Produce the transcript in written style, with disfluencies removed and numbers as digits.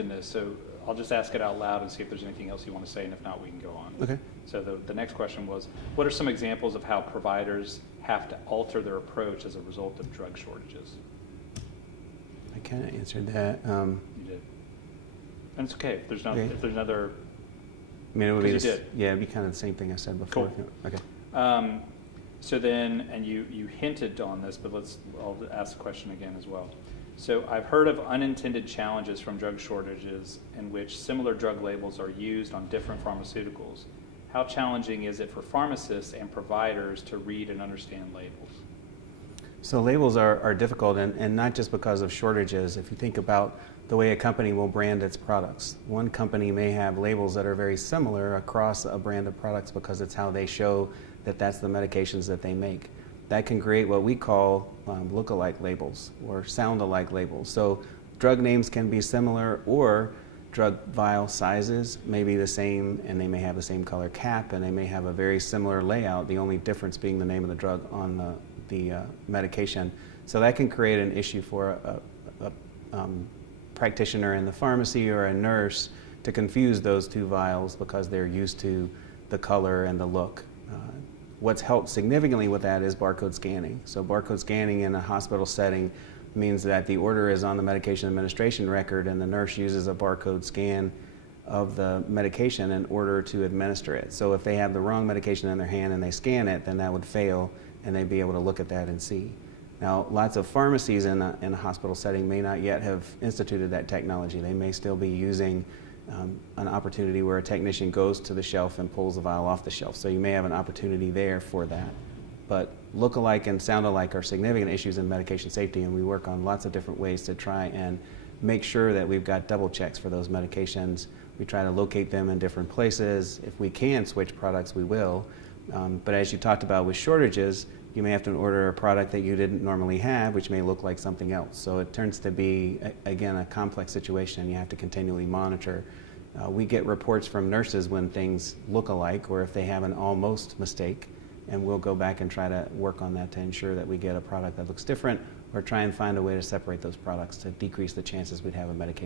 in this, so I'll just ask it out loud and see if there's anything else you want to say, and if not, we can go on. Okay. So the next question was, what are some examples of how providers have to alter their approach as a result of drug shortages? I kind of answered that. You did. And it's okay if there's not, Okay. if there's another. I mean, it would be Because you did. yeah, it'd be kind of the same thing I said before. Cool. Okay. So then, and you hinted on this, but I'll ask the question again as well. So I've heard of unintended challenges from drug shortages in which similar drug labels are used on different pharmaceuticals. How challenging is it for pharmacists and providers to read and understand labels? So labels are difficult, and not just because of shortages. If you think about the way a company will brand its products, one company may have labels that are very similar across a brand of products because it's how they show that that's the medications that they make. That can create what we call look-alike labels or sound-alike labels. So drug names can be similar, or drug vial sizes may be the same, and they may have the same color cap, and they may have a very similar layout, the only difference being the name of the drug on the medication. So that can create an issue for a practitioner in the pharmacy or a nurse to confuse those two vials because they're used to the color and the look. What's helped significantly with that is barcode scanning. So barcode scanning in a hospital setting means that the order is on the medication administration record, and the nurse uses a barcode scan of the medication in order to administer it. So if they have the wrong medication in their hand and they scan it, then that would fail, and they'd be able to look at that and see. Now, lots of pharmacies in a hospital setting may not yet have instituted that technology. They may still be using an opportunity where a technician goes to the shelf and pulls the vial off the shelf. So you may have an opportunity there for that. But look-alike and sound-alike are significant issues in medication safety, and we work on lots of different ways to try and make sure that we've got double checks for those medications. We try to locate them in different places. If we can switch products, we will. But as you talked about with shortages, you may have to order a product that you didn't normally have, which may look like something else. So it turns to be, again, a complex situation. You have to continually monitor. We get reports from nurses when things look alike, or if they have an almost mistake, and we'll go back and try to work on that to ensure that we get a product that looks different, or try and find a way to separate those products to decrease the chances we'd have a medication.